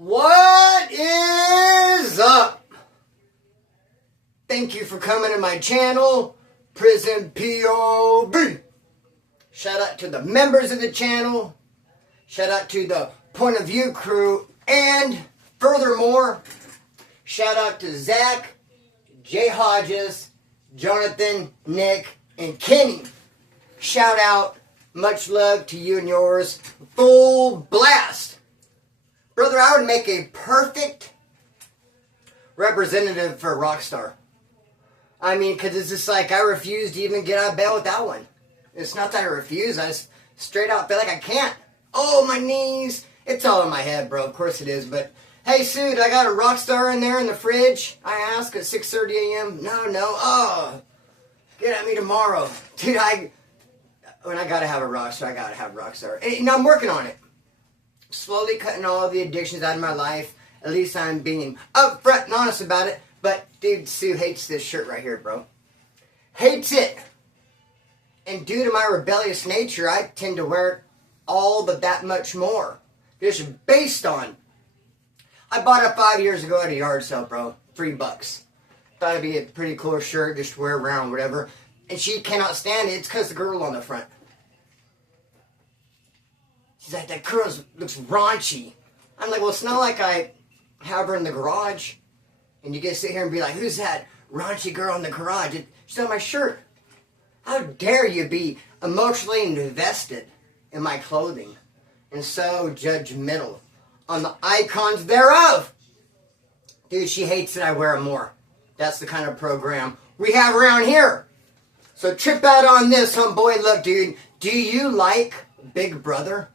What is up? Thank you for coming to my channel, Prison POV. Shout out to the members of the channel. Shout out to the Point of View crew. And furthermore, shout out to Zach, Jay Hodges, Jonathan, Nick, and Kenny. Shout out. Much love to you and yours. Full blast. Brother, I would make a perfect representative for a rock star. I mean, because it's just like I refuse to even get out of bed with that one. It's not that I refuse. I just straight out feel like I can't. Oh, my knees. It's all in my head, bro. Of course it is. But, hey, Sude, I got a rock star in there in the fridge. I ask at 6:30 a.m. No. Oh, get at me tomorrow. Dude, when I gotta have a rock star, I gotta have a rock star. And I'm working on it. Slowly cutting all of the addictions out of my life. At least I'm being upfront and honest about it. But, dude, Sue hates this shirt right here, bro. Hates it. And due to my rebellious nature, I tend to wear it all but that much more. Just based on. I bought it 5 years ago at a yard sale, bro. $3. Thought it'd be a pretty cool shirt just to wear around, whatever. And she cannot stand it. It's because the girl on the front. She's like, that girl looks raunchy. I'm like, well, it's not like I have her in the garage. And you get to sit here and be like, who's that raunchy girl in the garage? She's on my shirt. How dare you be emotionally invested in my clothing and so judgmental on the icons thereof? Dude, she hates that I wear them more. That's the kind of program we have around here. So trip out on this, homeboy. Look, dude, do you like Big Brother?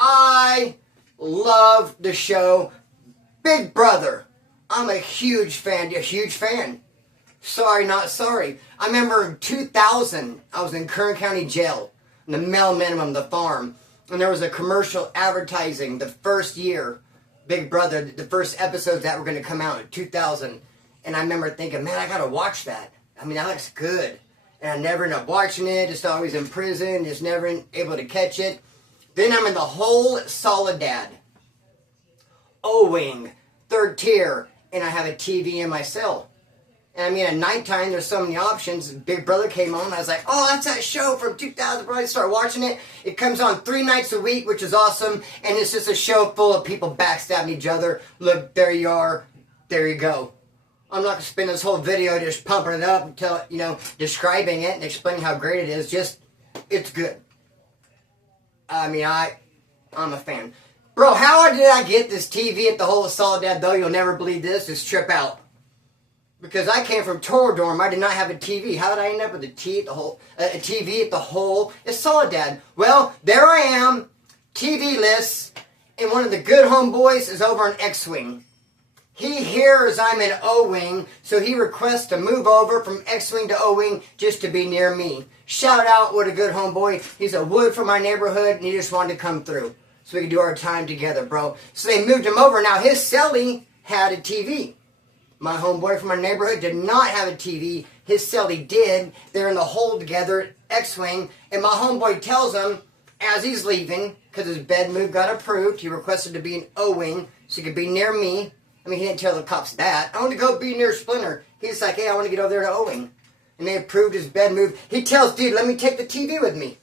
I love the show Big Brother. I'm a huge fan. A huge fan. Sorry, not sorry. I remember in 2000, I was in Kern County Jail, in the male minimum, the farm. And there was a commercial advertising the first year, Big Brother, the first episodes that were going to come out in 2000. And I remember thinking, man, I got to watch that. I mean, that looks good. And I never ended up watching it, just always in prison, just never able to catch it. Then I'm in the whole Soledad, O-Wing, third tier, and I have a TV in my cell. And I mean, at nighttime, there's so many options. Big Brother came on, I was like, oh, that's that show from 2000, bro. I started watching it. It comes on 3 nights a week, which is awesome, and it's just a show full of people backstabbing each other. Look, there you are, there you go. I'm not going to spend this whole video just pumping it up until, describing it and explaining how great it is. Just, it's good. I mean, I'm a fan. Bro, how did I get this TV at the whole Soledad, though? You'll never believe this. Just trip out. Because I came from Toradorm. I did not have a TV. How did I end up with a TV at the whole Soledad? Well, there I am. TV lists. And one of the good homeboys is over in X-Wing. He hears I'm in O-Wing, so he requests to move over from X-Wing to O-Wing just to be near me. Shout out, what a good homeboy. He's a wood from my neighborhood, and he just wanted to come through so we could do our time together, bro. So they moved him over. Now, his cellie had a TV. My homeboy from my neighborhood did not have a TV. His cellie did. They're in the hole together at X-Wing, and my homeboy tells him, as he's leaving, because his bed move got approved, he requested to be in O-Wing so he could be near me. I mean, he didn't tell the cops that. I want to go be near Splinter. He's like, hey, I want to get over there to O-Wing. And they approved his bed move. He tells dude, let me take the TV with me.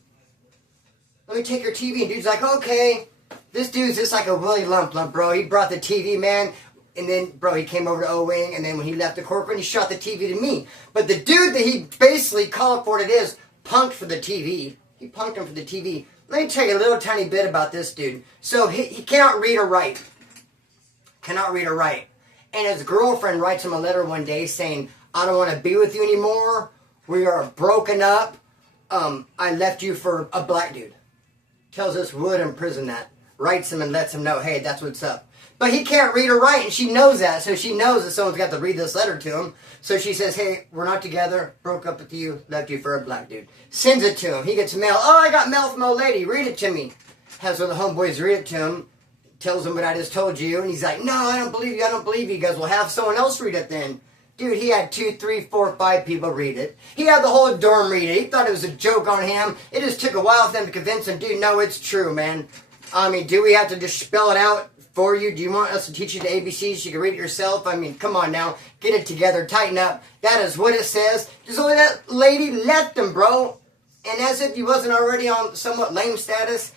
Let me take your TV. And dude's like, okay. This dude's just like a Willie Lump, bro. He brought the TV, man. And then, bro, he came over to O-Wing. And then when he left the corporate, he shot the TV to me. But the dude that he basically called for what it is, punked for the TV. He punked him for the TV. Let me tell you a little tiny bit about this dude. So he cannot read or write. Cannot read or write. And his girlfriend writes him a letter one day saying, I don't want to be with you anymore. We are broken up. I left you for a black dude. Tells us Wood in prison that. Writes him and lets him know, hey, that's what's up. But he can't read or write, and she knows that. So she knows that someone's got to read this letter to him. So she says, hey, we're not together. Broke up with you. Left you for a black dude. Sends it to him. He gets mail. Oh, I got mail from old lady. Read it to me. Has one of the homeboys read it to him. Tells him what I just told you, and he's like, no, I don't believe you, I don't believe you. He goes, well, have someone else read it then. Dude, he had 2, 3, 4, 5 people read it. He had the whole dorm read it. He thought it was a joke on him. It just took a while for them to convince him, dude, no, it's true, man. I mean, do we have to just spell it out for you? Do you want us to teach you the ABCs? You can read it yourself. I mean, come on now. Get it together. Tighten up. That is what it says. Just only that lady left him, bro. And as if he wasn't already on somewhat lame status,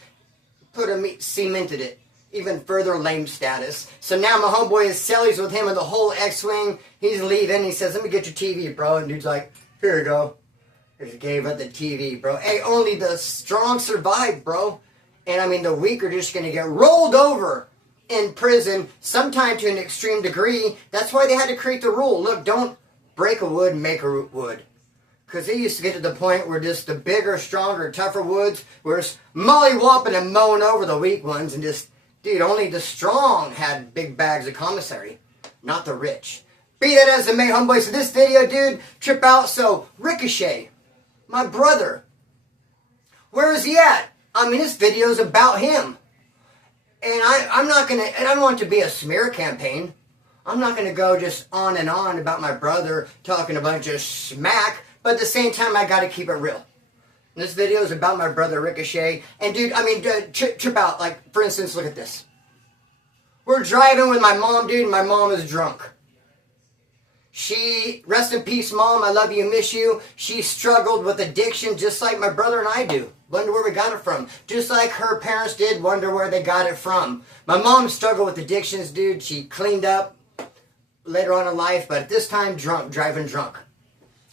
cemented it. Even further lame status. So now my homeboy is sellies with him and the whole X-Wing. He's leaving. He says, let me get your TV, bro. And dude's like, here you go. Just gave up the TV, bro. Hey, only the strong survive, bro. And I mean, the weak are just going to get rolled over in prison, sometime to an extreme degree. That's why they had to create the rule. Look, don't break a wood, make a wood. Because they used to get to the point where just the bigger, stronger, tougher woods were just molly-whopping and mowing over the weak ones. And just, dude, only the strong had big bags of commissary, not the rich. Be that as it may, homeboy. So this video, dude, trip out. So Ricochet, my brother, where is he at? I mean, this video is about him. And I'm not going to, and I don't want it to be a smear campaign. I'm not going to go just on and on about my brother talking a bunch of smack. But at the same time, I got to keep it real. And this video is about my brother Ricochet. And dude, I mean, trip out. Like, for instance, look at this. We're driving with my mom, dude, and my mom is drunk. She, rest in peace, Mom, I love you, miss you. She struggled with addiction just like my brother and I do. Wonder where we got it from. Just like her parents did, wonder where they got it from. My mom struggled with addictions, dude. She cleaned up later on in life, but at this time, drunk, driving drunk.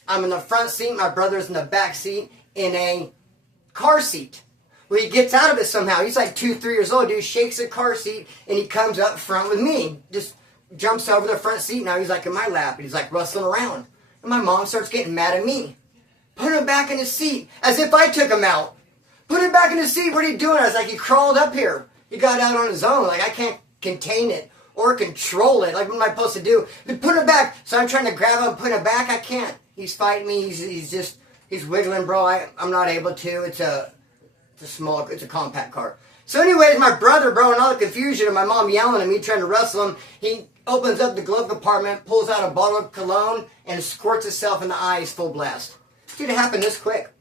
I'm in the front seat, my brother's in the back seat in a car seat. Well, he gets out of it somehow. He's like 2, 3 years old, dude, shakes the car seat, and he comes up front with me. Just jumps over the front seat. Now he's like in my lap, and he's like rustling around. And my mom starts getting mad at me. Put him back in his seat, as if I took him out. Put him back in his seat, what are you doing? I was like, he crawled up here. He got out on his own. Like, I can't contain it or control it. Like, what am I supposed to do? But put him back. So I'm trying to grab him and put him back. I can't. He's fighting me. He's wiggling, bro. I'm not able to. It's a compact car. So anyways, my brother, bro, in all the confusion and my mom yelling at me, trying to wrestle him, he opens up the glove compartment, pulls out a bottle of cologne, and squirts himself in the eyes full blast. Dude, it happened this quick.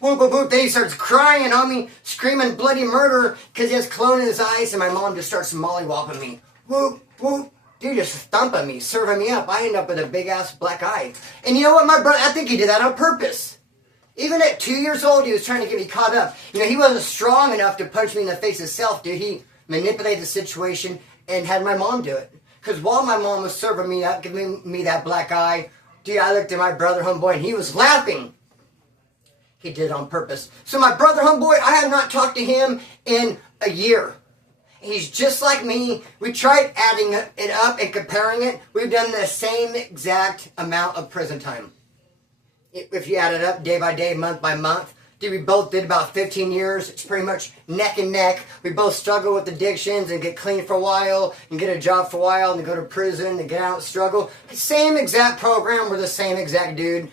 Whoop, whoop, whoop. Then he starts crying on me, screaming bloody murder because he has cologne in his eyes, and my mom just starts molly-whopping me. Whoop, whoop. Dude just thumping me, serving me up. I end up with a big-ass black eye. And you know what, my brother, I think he did that on purpose. Even at 2 years old, he was trying to get me caught up. You know, he wasn't strong enough to punch me in the face himself, dude. He manipulated the situation and had my mom do it. Because while my mom was serving me up, giving me that black eye, dude, I looked at my brother, homeboy, and he was laughing. He did it on purpose. So my brother, homeboy, I have not talked to him in a year. He's just like me. We tried adding it up and comparing it. We've done the same exact amount of prison time. If you add it up day by day, month by month. Dude, we both did about 15 years. It's pretty much neck and neck. We both struggle with addictions and get clean for a while and get a job for a while and go to prison and get out and struggle. Same exact program. We're the same exact dude.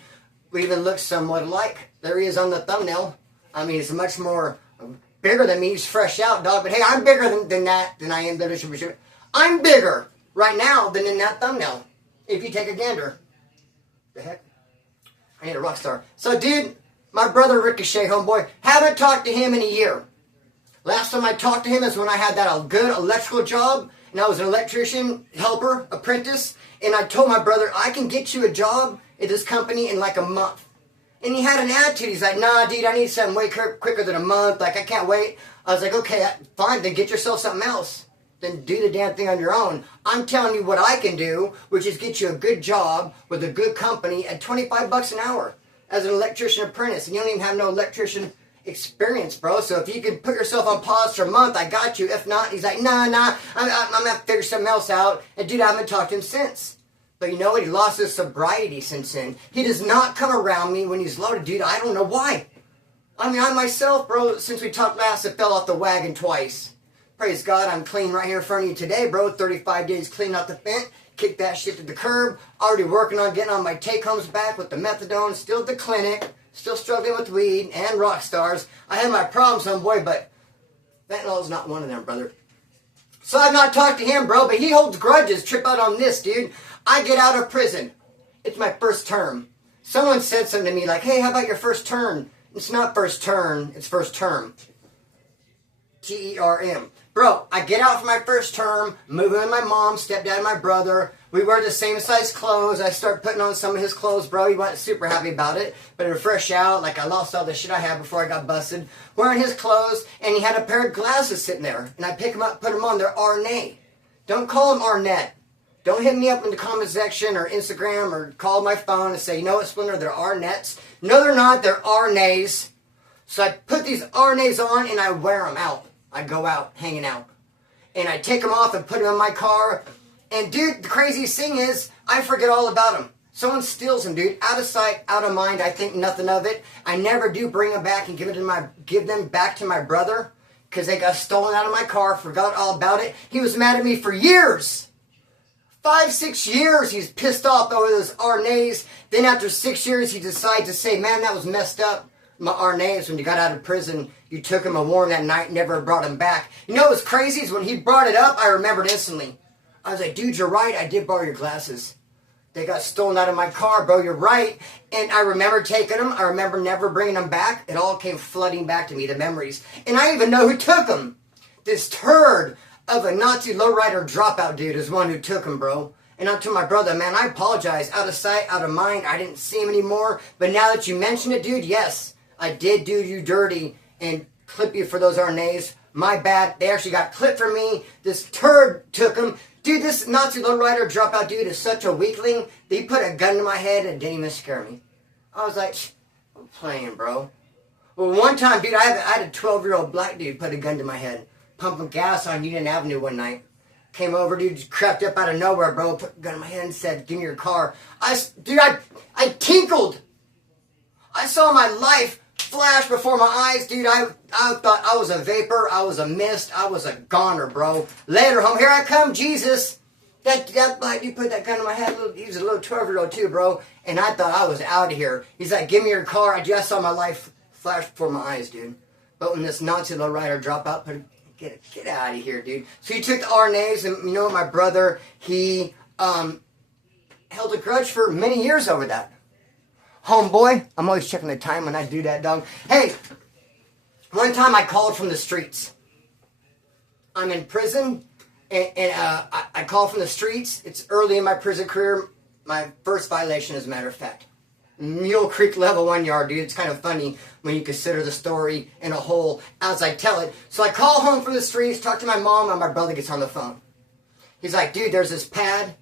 We even look somewhat alike. There he is on the thumbnail. I mean, he's much more bigger than me. He's fresh out, dog. But hey, I'm bigger than I am. I'm bigger right now than in that thumbnail. If you take a gander. The heck? I need a rock star. So, dude, my brother Ricochet, homeboy, haven't talked to him in a year. Last time I talked to him is when I had that good electrical job, and I was an electrician, helper, apprentice, and I told my brother, I can get you a job at this company in like a month. And he had an attitude. He's like, nah, dude, I need something way quicker than a month. Like, I can't wait. I was like, okay, fine, then get yourself something else. Then do the damn thing on your own. I'm telling you what I can do, which is get you a good job with a good company at $25 an hour as an electrician apprentice. And you don't even have no electrician experience, bro. So if you can put yourself on pause for a month, I got you. If not, he's like, nah, I'm going to have to figure something else out. And dude, I haven't talked to him since. But you know what? He lost his sobriety since then. He does not come around me when he's loaded, dude. I don't know why. I mean, I myself, bro, since we talked last, I fell off the wagon twice. Praise God, I'm clean right here in front of you today, bro. 35 days clean out the vent. Kick that shit to the curb. Already working on getting on my take-homes back with the methadone. Still at the clinic. Still struggling with weed and rock stars. I have my problems, homeboy, but fentanyl is not one of them, brother. So I've not talked to him, bro, but he holds grudges. Trip out on this, dude. I get out of prison. It's my first term. Someone said something to me like, hey, how about your first term? It's not first term, it's first term. Term. Bro, I get out for my first term, move in with my mom, stepdad, and my brother. We wear the same size clothes. I start putting on some of his clothes, bro. He wasn't super happy about it, but it was fresh out. Like I lost all the shit I had before I got busted. Wearing his clothes, and he had a pair of glasses sitting there. And I pick them up, put them on. They're Arnett. Don't call them Arnett. Don't hit me up in the comment section or Instagram or call my phone and say, you know what, Splinter, they're Arnett's. No, they're not. They're Arnetts. So I put these Arnetts on and I wear them out. I go out, hanging out. And I take them off and put them in my car. And dude, the craziest thing is, I forget all about them. Someone steals them, dude. Out of sight, out of mind. I think nothing of it. I never do bring them back and give them back to my brother. Because they got stolen out of my car. Forgot all about it. He was mad at me for years. 5, 6 years he's pissed off over those Arnetts. Then after 6 years he decided to say, man, that was messed up. My Arnetts, when you got out of prison, you took him and wore him that night, never brought him back. You know what's crazy is when he brought it up, I remembered instantly. I was like, dude, you're right, I did borrow your glasses. They got stolen out of my car, bro, you're right. And I remember taking them, I remember never bringing them back. It all came flooding back to me, the memories. And I even know who took them. This turd of a Nazi lowrider dropout dude is one who took him, bro. And I told my brother, man, I apologize. Out of sight, out of mind. I didn't see him anymore. But now that you mention it, dude, yes, I did do you dirty and clip you for those Arnetts. My bad. They actually got clipped for me. This turd took him. Dude, this Nazi lowrider dropout dude is such a weakling that he put a gun to my head and didn't even scare me. I was like, I'm playing, bro. Well, one time, dude, I had a 12-year-old black dude put a gun to my head, pumping gas on Union Avenue one night. Came over, dude, just crept up out of nowhere, bro, put a gun in my hand and said, give me your car. I tinkled. I saw my life flash before my eyes, dude. I thought I was a vapor, I was a mist, I was a goner, bro. Later, home, here I come, Jesus. That black dude put that gun in my head. He was a little 12-year-old too, bro. And I thought I was out of here. He's like, give me your car. I just saw my life flash before my eyes, dude. But when this Nazi lowrider dropped out, get out of here, dude. So he took the Arnetts, and you know what, my brother, he held a grudge for many years over that. Homeboy, I'm always checking the time when I do that, dog. Hey, one time I called from the streets. I'm in prison, and I called from the streets. It's early in my prison career. My first violation, as a matter of fact. Mule Creek level 1 yard, dude. It's kind of funny when you consider the story in a whole as I tell it. So I call home from the streets, talk to my mom, and my brother gets on the phone. He's like, dude, there's this pad.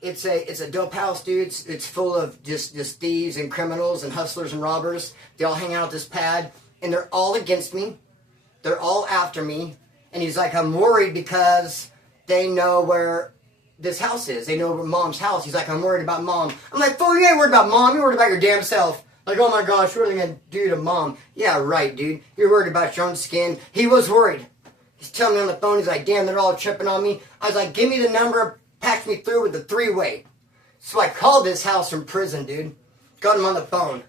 It's a dope house, dude. It's full of just thieves and criminals and hustlers and robbers. They all hang out at this pad, and they're all against me. They're all after me. And he's like, I'm worried because they know where this house is. They know where Mom's house. He's like, I'm worried about Mom. I'm like, fool, you ain't worried about Mom. You're worried about your damn self. Like, oh my gosh, what are they going to do to Mom? Yeah, right, dude. You're worried about your own skin. He was worried. He's telling me on the phone, he's like, damn, they're all tripping on me. I was like, give me the number, patch me through with the 3-way. So I called this house from prison, dude. Got him on the phone.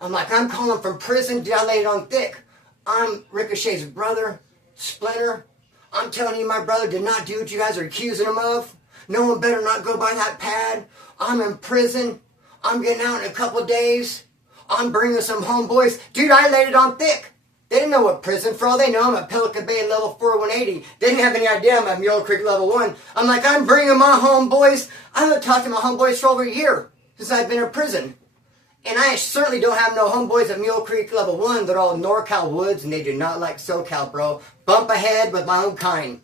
I'm like, I'm calling from prison. Dude, I laid it on thick. I'm Ricochet's brother, Splinter. I'm telling you, my brother did not do what you guys are accusing him of. No one better not go by that pad. I'm in prison. I'm getting out in a couple days. I'm bringing some homeboys. Dude, I laid it on thick. They didn't know what prison. For all they know, I'm at Pelican Bay level 4180. They didn't have any idea I'm at Mule Creek level 1. I'm like, I'm bringing my homeboys. I haven't talked to my homeboys for over a year since I've been in prison. And I certainly don't have no homeboys at Mule Creek level 1. They're all NorCal Woods, and they do not like SoCal, bro. Bump ahead with my own kind.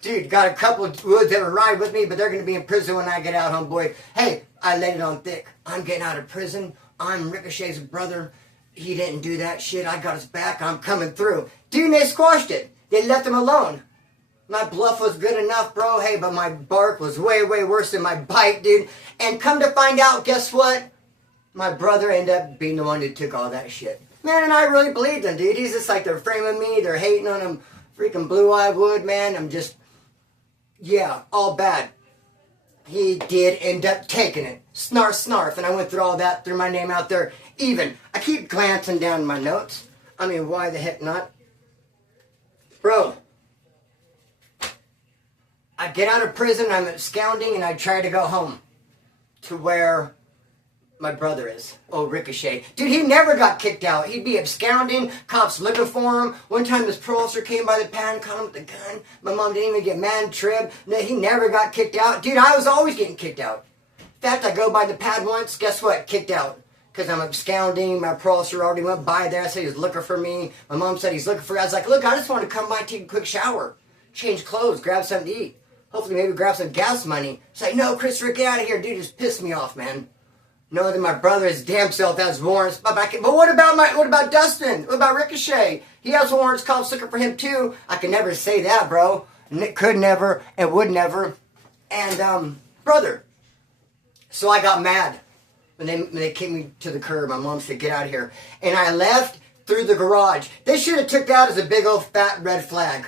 Dude, got a couple of Woods that would ride with me, but they're going to be in prison when I get out, homeboy. Hey, I laid it on thick. I'm getting out of prison. I'm Ricochet's brother. He didn't do that shit. I got his back. I'm coming through. Dude, they squashed it. They left him alone. My bluff was good enough, bro. Hey, but my bark was way, way worse than my bite, dude. And come to find out, guess what? My brother ended up being the one who took all that shit. Man, and I really believed him, dude. He's just like, they're framing me. They're hating on him. Freaking blue-eyed wood, man. I'm just, yeah, all bad. He did end up taking it. Snarf, snarf. And I went through all that, threw my name out there. Even. I keep glancing down my notes. I mean, why the heck not? Bro. I get out of prison, I'm absconding, and I try to go home. To where My brother is. Oh, Ricochet. Dude, he never got kicked out. He'd be absconding. Cops looking for him. One time this parole officer came by the pad and caught him with a gun. My mom didn't even get mad and trib. No, he never got kicked out. Dude, I was always getting kicked out. In fact, I go by the pad once. Guess what? Kicked out. Because I'm absconding. My parole officer already went by there. I said he was looking for me. My mom said he's looking for me. I was like, look, I just want to come by and take a quick shower. Change clothes. Grab something to eat. Hopefully maybe grab some gas money. It's like, no, Christopher, get out of here. Dude, just pissed me off, man. Know that my brother, his damn self, has warrants. But what about Dustin? What about Ricochet? He has warrants. Cops looking for him too. I could never say that, bro. Could never and would never. And brother. So I got mad when they kicked me to the curb. My mom said, "Get out of here," and I left through the garage. They should have took that as a big old fat red flag.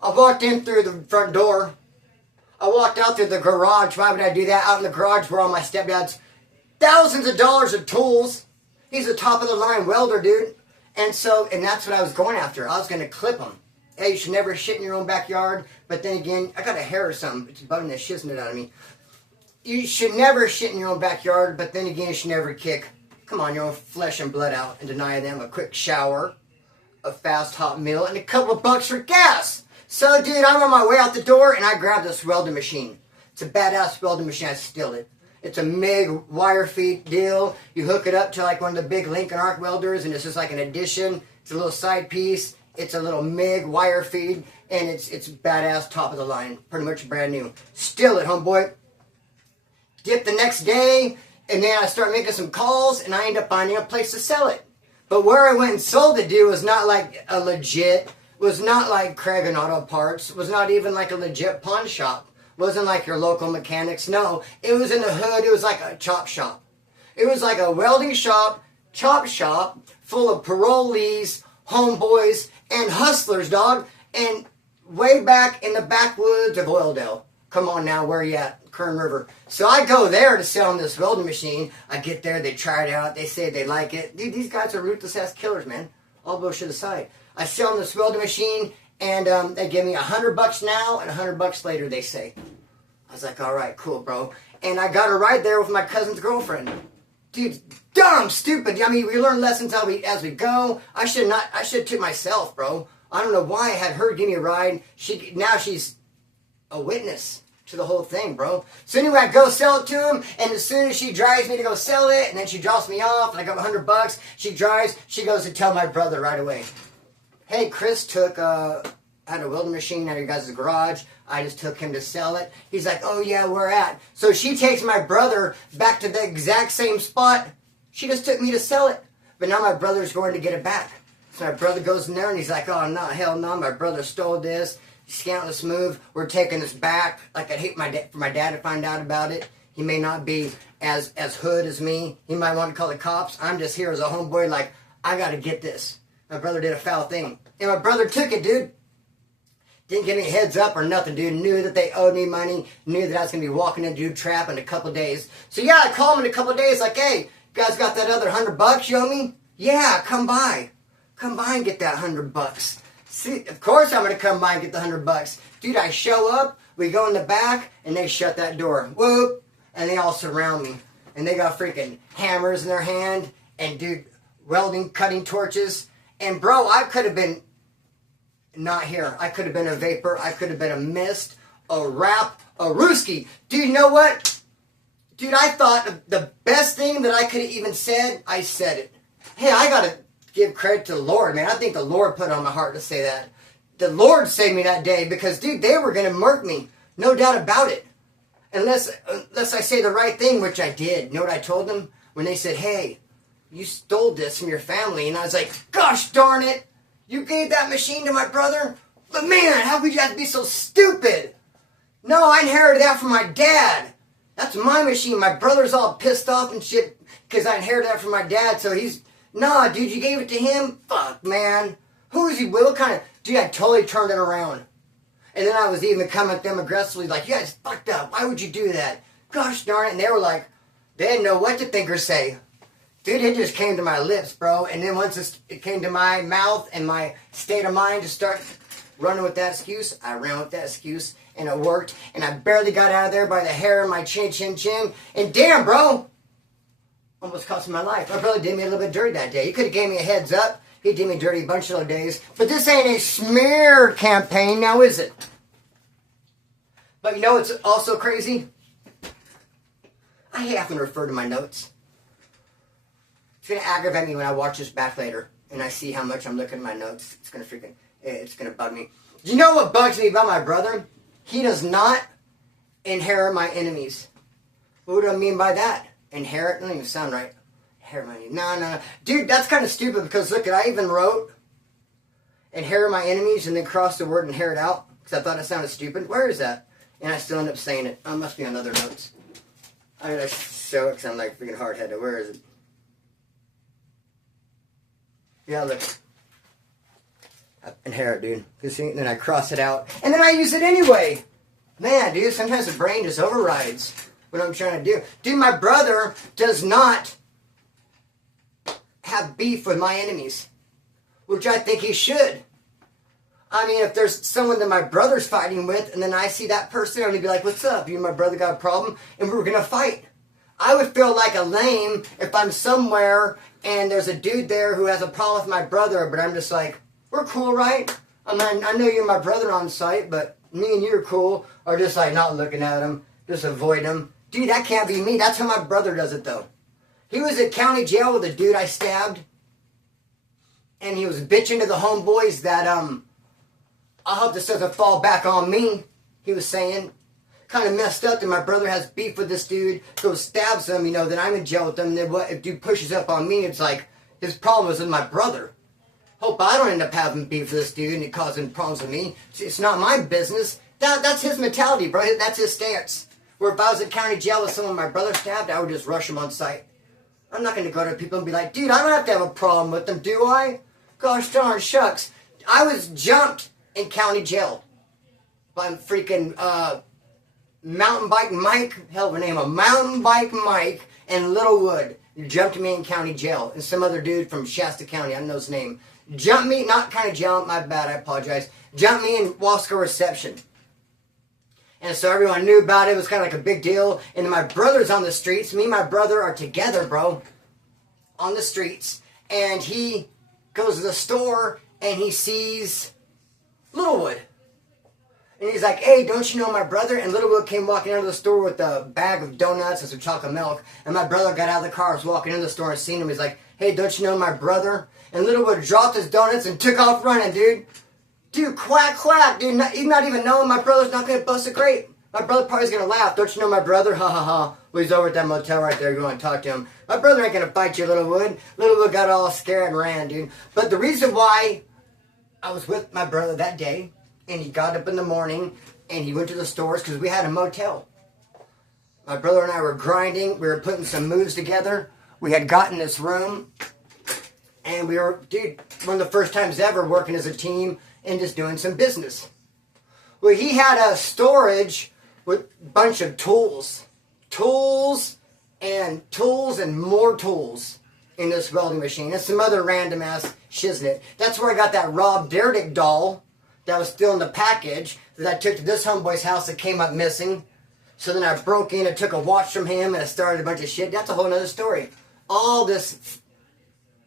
I walked in through the front door. I walked out through the garage. Why would I do that? Out in the garage were all my stepdad's thousands of dollars of tools. He's a top of the line welder, dude. And that's what I was going after. I was going to clip him. Hey, you should never shit in your own backyard. But then again, I got a hair or something. It's bugging the shiznit out of me. You should never shit in your own backyard. But then again, you should never kick, come on, your own flesh and blood out and deny them a quick shower, a fast hot meal, and a couple of bucks for gas. So, dude, I'm on my way out the door, and I grabbed this welding machine. It's a badass welding machine. I steal it. It's a MIG wire feed deal. You hook it up to like one of the big Lincoln Arc welders, and it's just like an addition. It's a little side piece. It's a little MIG wire feed, and it's badass, top of the line. Pretty much brand new. Steal it, homeboy. Dip the next day, and then I start making some calls, and I end up finding a place to sell it. But where I went and sold it, dude, was not like a legit, was not like Craig and Auto Parts, was not even like a legit pawn shop. Wasn't like your local mechanics. No, it was in the hood. It was like a chop shop. It was like a welding shop, chop shop, full of parolees, homeboys, and hustlers, dog. And way back in the backwoods of Oildale. Come on now, where you at? Kern River. So I go there to sell them this welding machine. I get there, they try it out, they say they like it. Dude, these guys are ruthless ass killers, man. All bullshit aside. I sell them this welding machine, and they give me $100 now, and $100 later, they say. I was like, all right, cool, bro. And I got a ride there with my cousin's girlfriend. Dude, dumb, stupid. I mean, we learn lessons as we go. I should have took myself, bro. I don't know why I had her give me a ride. Now she's a witness to the whole thing, bro. So anyway, I go sell it to him, and as soon as she drives me to go sell it, and then she drops me off, and I got $100, she drives, she goes to tell my brother right away. Hey, Chris had a welding machine out of your guys' garage. I just took him to sell it. He's like, oh yeah, where at? So she takes my brother back to the exact same spot. She just took me to sell it. But now my brother's going to get it back. So my brother goes in there and he's like, oh no, hell no, my brother stole this. Scountless move. We're taking this back. Like, I'd hate for my dad to find out about it. He may not be as hood as me. He might want to call the cops. I'm just here as a homeboy like, I got to get this. My brother did a foul thing. And my brother took it, dude. Didn't give me a heads up or nothing, dude. Knew that they owed me money. Knew that I was going to be walking into a trap in a couple days. So yeah, I called him in a couple days like, hey, you guys got that other $100 you owe me? Yeah, come by. Come by and get that $100. See, of course I'm going to come by and get the $100. Dude, I show up, we go in the back, and they shut that door. Whoop! And they all surround me. And they got freaking hammers in their hand, and dude, welding, cutting torches. And bro, I could have been not here. I could have been a vapor. I could have been a mist, a wrap, a rooski. Dude, you know what? Dude, I thought the best thing that I could have even said, I said it. Hey, I got to give credit to the Lord, man. I think the Lord put it on my heart to say that. The Lord saved me that day because, dude, they were going to murk me. No doubt about it. Unless I say the right thing, which I did. You know what I told them? When they said, hey, you stole this from your family. And I was like, gosh darn it. You gave that machine to my brother? But man, how could you have to be so stupid? No, I inherited that from my dad. That's my machine. My brother's all pissed off and shit because I inherited that from my dad. So he's, nah, dude, you gave it to him? Fuck, man. Who is he with? What kind of... Dude, I totally turned it around. And then I was even coming at them aggressively like, you guys fucked up. Why would you do that? Gosh darn it. And they were like, they didn't know what to think or say. Dude, it just came to my lips, bro. And then once it came to my mouth and my state of mind to start running with that excuse, I ran with that excuse. And it worked. And I barely got out of there by the hair of my chin. And damn, bro. Almost cost me my life. My brother did me a little bit dirty that day. He could have gave me a heads up. He did me dirty a bunch of those days. But this ain't a smear campaign now, is it? But you know what's also crazy? I hate having to refer to my notes. It's going to aggravate me when I watch this back later and I see how much I'm looking at my notes. It's going to bug me. Do you know what bugs me about my brother? He does not inherit my enemies. What do I mean by that? Inherit? It doesn't even sound right. Inherit my enemies. No. Dude, that's kind of stupid because look, I even wrote inherit my enemies and then crossed the word inherit out because I thought it sounded stupid. Where is that? And I still end up saying it. Oh, it must be on other notes. I'm going to show it because I'm like freaking hard-headed. Where is it? Yeah, look. Inherit, dude. And then I cross it out. And then I use it anyway. Man, dude, sometimes the brain just overrides what I'm trying to do. Dude, my brother does not have beef with my enemies, which I think he should. I mean, if there's someone that my brother's fighting with, and then I see that person, I'm going to be like, what's up? You and my brother got a problem, and we're going to fight. I would feel like a lame if I'm somewhere, and there's a dude there who has a problem with my brother, but I'm just like, we're cool, right? I mean, I know you're my brother on site, but me and you are cool, or just like not looking at him, just avoid him. Dude, that can't be me. That's how my brother does it, though. He was at county jail with a dude I stabbed, and he was bitching to the homeboys that, I hope this doesn't fall back on me, he was saying. Kind of messed up that my brother has beef with this dude, goes stabs him, you know, then I'm in jail with him, and then what, if dude pushes up on me, it's like, his problem was with my brother. Hope I don't end up having beef with this dude and it causing problems with me. It's not my business. That's his mentality, bro. That's his stance. Where if I was at county jail with someone my brother stabbed, I would just rush him on site. I'm not going to go to people and be like, dude, I don't have to have a problem with them, do I? Gosh darn shucks. I was jumped in county jail by freaking Mountain Bike Mike, hell of a name, a Mountain Bike Mike and Littlewood. Jumped me in county jail. And some other dude from Shasta County, I don't know his name. Jumped me, not county jail, my bad, I apologize. Jumped me in Wasco Reception. And so everyone knew about it. It was kind of like a big deal. And then my brother's on the streets. Me and my brother are together, bro. On the streets. And he goes to the store and he sees Littlewood. And he's like, hey, don't you know my brother? And Littlewood came walking out of the store with a bag of donuts and some chocolate milk. And my brother got out of the car, was walking in the store and seen him. He's like, hey, don't you know my brother? And Littlewood dropped his donuts and took off running, dude. Dude, quack, quack, dude. He's not even knowing my brother's not going to bust a grape. My brother probably's going to laugh. Don't you know my brother? Ha, ha, ha. Well, he's over at that motel right there. You want to talk to him. My brother ain't going to fight you, Littlewood. Littlewood got all scared and ran, dude. But the reason why I was with my brother that day, and he got up in the morning, and he went to the stores, because we had a motel. My brother and I were grinding. We were putting some moves together. We had gotten this room, and we were, dude, one of the first times ever working as a team and just doing some business. Well, he had a storage with a bunch of tools. Tools and more tools in this welding machine. And some other random ass shiznit. That's where I got that Rob Dyrdek doll that was still in the package that I took to this homeboy's house that came up missing. So then I broke in and took a watch from him and I started a bunch of shit. That's a whole nother story. All this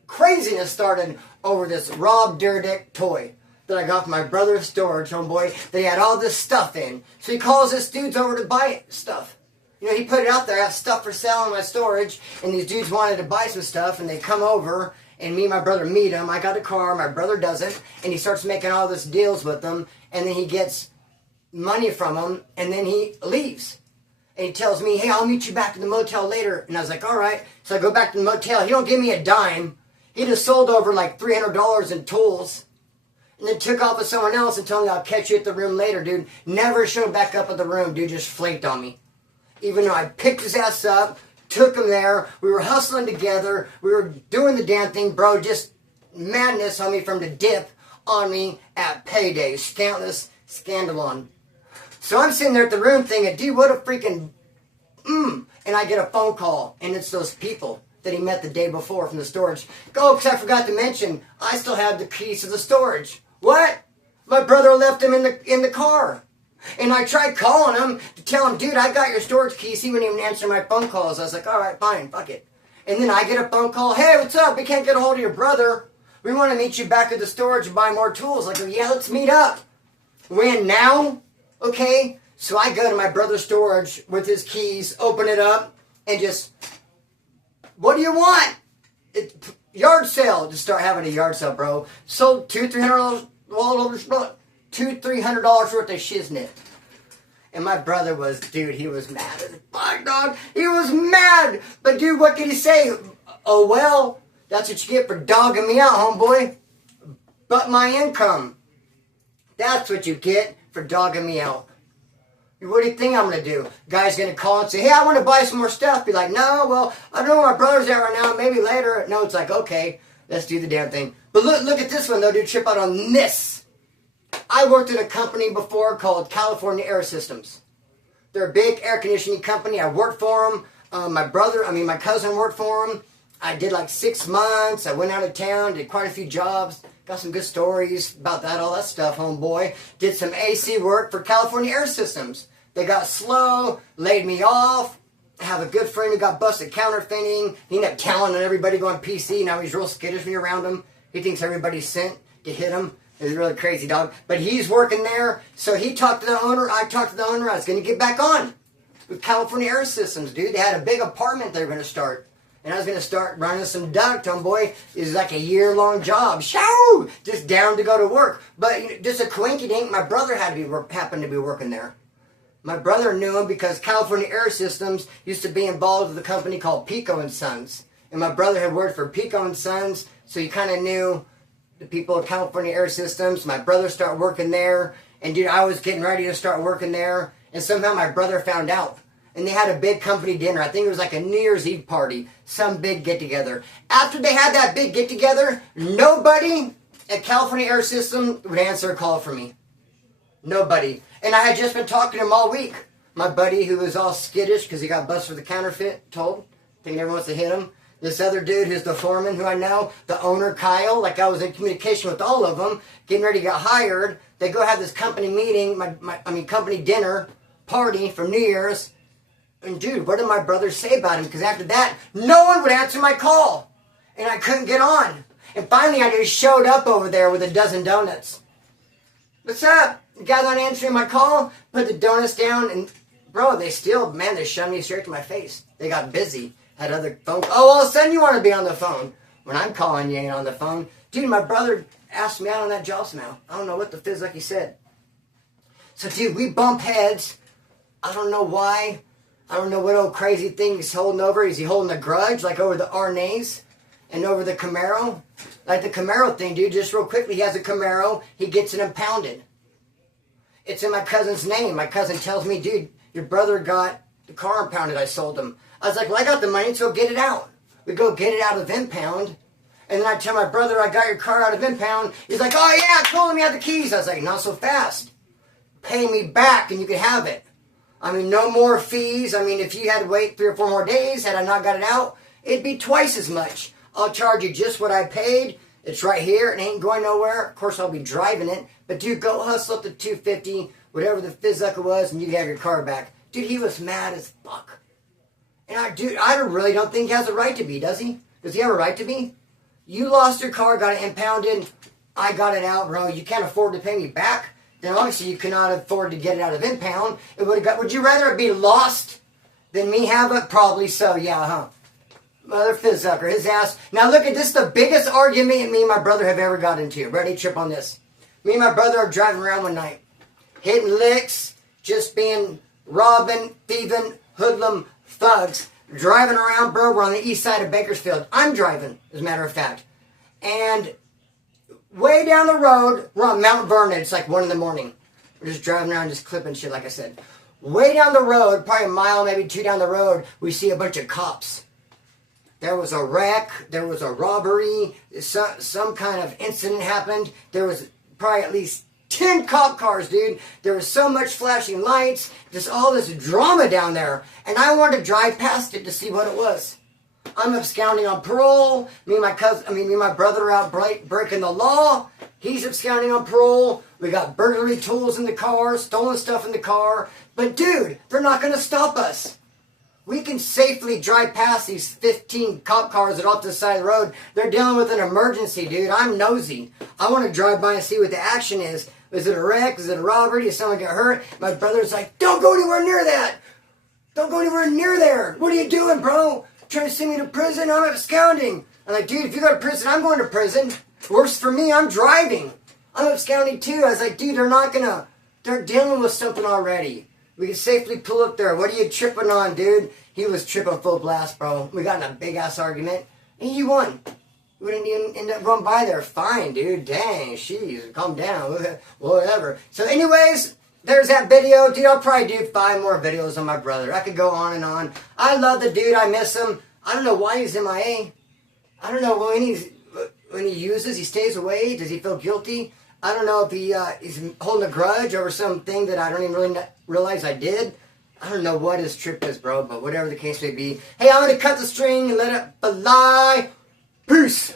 craziness started over this Rob Dyrdek toy that I got from my brother's storage, homeboy, that he had all this stuff in. So he calls this dudes over to buy stuff. You know, he put it out there, I have stuff for sale in my storage, and these dudes wanted to buy some stuff, and they come over, and me and my brother meet him. I got a car, my brother doesn't, and he starts making all this deals with them, and then he gets money from them, and then he leaves. And he tells me, hey, I'll meet you back in the motel later. And I was like, all right. So I go back to the motel. He don't give me a dime. He just sold over like $300 in tools. And then took off with someone else and told me I'll catch you at the room later, dude. Never showed back up at the room, dude. Just flaked on me. Even though I picked his ass up, took him there. We were hustling together. We were doing the damn thing, bro. Just madness on me from the dip on me at payday. Scandalous scandalon. So I'm sitting there at the room thinking, dude, what a freaking And I get a phone call, and it's those people that he met the day before from the storage. Oh, because I forgot to mention, I still have the keys to the storage. What? My brother left them in the car. And I tried calling him to tell him, dude, I got your storage keys. He wouldn't even answer my phone calls. I was like, all right, fine, fuck it. And then I get a phone call, hey, what's up? We can't get a hold of your brother. We want to meet you back at the storage and buy more tools. I go, yeah, let's meet up. When now? Okay. So I go to my brother's storage with his keys, open it up, and just, what do you want? Yard sale. Just start having a yard sale, bro. Sold $200-300 $200-300 worth of shiznit. And my brother was, dude, he was mad as fuck, dog. He was mad. But, dude, what can he say? Oh, well, that's what you get for dogging me out, homeboy. But my income. That's what you get for dogging me out. What do you think I'm going to do? Guy's going to call and say, hey, I want to buy some more stuff. Be like, no, well, I don't know where my brother's at right now. Maybe later. No, it's like, okay, let's do the damn thing. But look at this one, though, dude. Trip out on this. I worked at a company before called California Air Systems. They're a big air conditioning company. I worked for them. My cousin worked for them. I did like 6 months. I went out of town, did quite a few jobs. Got some good stories about that, all that stuff, homeboy. Did some AC work for California Air Systems. They got slow, laid me off. I have a good friend who got busted counterfeiting. He ended up telling everybody going PC. Now he's real skittish when you're around him. He thinks everybody's sent to hit him. It's really crazy, dog. But he's working there. So he talked to the owner. I talked to the owner. I was going to get back on with California Air Systems, dude. They had a big apartment they were going to start. And I was going to start running some duct, homeboy. It was like a year-long job. Shoo! Just down to go to work. But just a coinkydink, my brother happened to be working there. My brother knew him because California Air Systems used to be involved with a company called Pico & Sons. And my brother had worked for Pico & Sons, so he kind of knew the people at California Air Systems. My brother started working there. And, dude, I was getting ready to start working there. And somehow my brother found out. And they had a big company dinner. I think it was like a New Year's Eve party. Some big get-together. After they had that big get-together, nobody at California Air Systems would answer a call for me. Nobody. And I had just been talking to him all week. My buddy who was all skittish because he got busted for the counterfeit, thinking everyone wants to hit him. This other dude who's the foreman who I know, the owner, Kyle, like I was in communication with all of them, getting ready to get hired. They go have this company meeting, company dinner, party for New Year's. And dude, what did my brother say about him? Because after that, no one would answer my call. And I couldn't get on. And finally, I just showed up over there with a dozen donuts. What's up? The guy's not answering my call. Put the donuts down. And, bro, they shoved me straight to my face. They got busy. Had other phone. Oh, all of a sudden you want to be on the phone. When I'm calling, you ain't on the phone. Dude, my brother asked me out on that job somehow. I don't know what the fizz like he said. So, dude, we bump heads. I don't know why. I don't know what old crazy thing he's holding over. Is he holding a grudge, like over the Arnays and over the Camaro? Like the Camaro thing, dude, just real quickly, he has a Camaro. He gets it impounded. It's in my cousin's name. My cousin tells me, dude, your brother got the car impounded. I sold him. I was like, well, I got the money, so get it out. We go get it out of impound. And then I tell my brother, I got your car out of impound. He's like, oh, yeah, cool, let me have the keys. I was like, not so fast. Pay me back and you can have it. No more fees. If you had to wait 3 or 4 more days, had I not got it out, it'd be twice as much. I'll charge you just what I paid. It's right here. It ain't going nowhere. Of course, I'll be driving it. But, dude, go hustle up to $250, whatever the fizzucker was, and you can have your car back. Dude, he was mad as fuck. And I really don't think he has a right to be, does he? Does he have a right to be? You lost your car, got it impounded. I got it out, bro. You can't afford to pay me back. Then obviously you cannot afford to get it out of impound. Would you rather it be lost than me have it? Probably so, yeah, huh? Mother fizzucker, his ass. Now look at this, the biggest argument me and my brother have ever got into. Ready? Trip on this. Me and my brother are driving around one night. Hitting licks, just being robbing, thieving, hoodlum, thugs. Driving around, bro. We're on the east side of Bakersfield. I'm driving, as a matter of fact. And way down the road, we're on Mount Vernon. It's like 1 in the morning. We're just driving around, just clipping shit, like I said. Way down the road, probably a mile, maybe 2 down the road, we see a bunch of cops. There was a wreck. There was a robbery. Some kind of incident happened. There was probably at least 10 cop cars, dude. There was so much flashing lights. Just all this drama down there. And I wanted to drive past it to see what it was. I'm absconding on parole. Me and my brother are out breaking the law. He's absconding on parole. We got burglary tools in the car, stolen stuff in the car. But dude, they're not going to stop us. We can safely drive past these 15 cop cars that are off the side of the road. They're dealing with an emergency, dude. I'm nosy. I want to drive by and see what the action is. Is it a wreck? Is it a robbery? Did someone get hurt? My brother's like, don't go anywhere near that. Don't go anywhere near there. What are you doing, bro? Trying to send me to prison? I'm absconding. I'm like, dude, if you go to prison, I'm going to prison. Worse for me, I'm driving. I'm absconding too. I was like, dude, they're dealing with something already. We can safely pull up there. What are you tripping on, dude? He was tripping full blast, bro. We got in a big-ass argument, and he won. We didn't even end up running by there. Fine, dude. Dang, jeez, calm down. Whatever. So anyways, there's that video. Dude, I'll probably do 5 more videos on my brother. I could go on and on. I love the dude. I miss him. I don't know why he's MIA. I don't know when he uses, he stays away. Does he feel guilty? I don't know if he's holding a grudge over something that I don't even really realize I did. I don't know what his trip is, bro, but whatever the case may be. Hey, I'm going to cut the string and let it fly. Peace.